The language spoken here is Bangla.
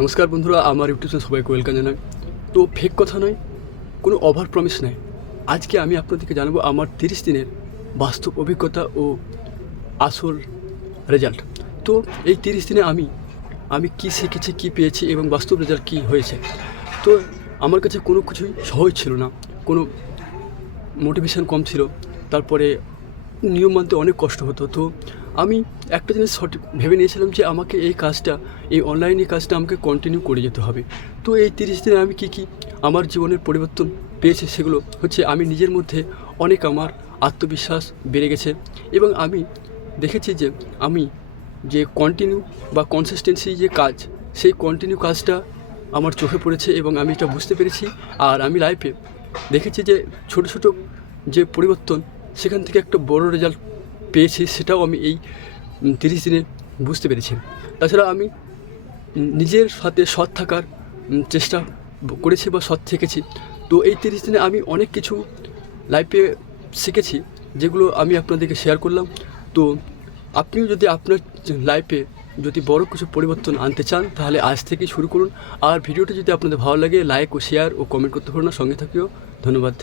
নমস্কার বন্ধুরা, আমার ইউটিউব চ্যানেল সবাইকে ওয়েলকাম জানাই। তো ফেক কথা নয়, কোনো ওভার প্রমিস নয়। আজকে আমি আপনাদেরকে জানাবো আমার 30 দিনের বাস্তব অভিজ্ঞতা ও আসল রেজাল্ট। তো এই 30 দিনে আমি কী শিখেছি, কী পেয়েছি এবং বাস্তব রেজাল্ট কী হয়েছে। তো আমার কাছে কোনো কিছুই সহজ ছিল না, কোনো মোটিভেশন কম ছিল, তারপরে নিয়ম মানতে অনেক কষ্ট হতো। তো আমি একটা জিনিস সঠিক ভেবে নিয়েছিলাম যে আমাকে এই কাজটা, এই অনলাইনে কাজটা আমাকে কন্টিনিউ করে যেতে হবে। তো এই 30 দিনে আমি কী আমার জীবনের পরিবর্তন পেয়েছি সেগুলো হচ্ছে, আমি নিজের মধ্যে অনেক আমার আত্মবিশ্বাস বেড়ে গেছে এবং আমি দেখেছি যে আমি যে কন্টিনিউ বা কনসিস্টেন্সি যে কাজ, সেই কন্টিনিউ কাজটা আমার চোখে পড়েছে এবং আমি এটা বুঝতে পেরেছি। আর আমি লাইফে দেখেছি যে ছোটো ছোটো যে পরিবর্তন, সেখান থেকে একটা বড় রেজাল্ট পেয়েছি, সেটাও আমি এই 30 দিনে বুঝতে পেরেছি। তাছাড়া আমি নিজের সাথে সৎ থাকার চেষ্টা করেছি বা সৎ থেকেছি। তো এই 30 দিনে আমি অনেক কিছু লাইফে শিখেছি, যেগুলো আমি আপনাদেরকে শেয়ার করলাম। তো আপনিও যদি আপনার লাইফে যদি বড় কিছু পরিবর্তন আনতে চান, তাহলে আজ থেকেই শুরু করুন। আর ভিডিওটি যদি আপনাদের ভালো লাগে, লাইক ও শেয়ার ও কমেন্ট করতে পারেন না, সঙ্গে থাকিও। ধন্যবাদ।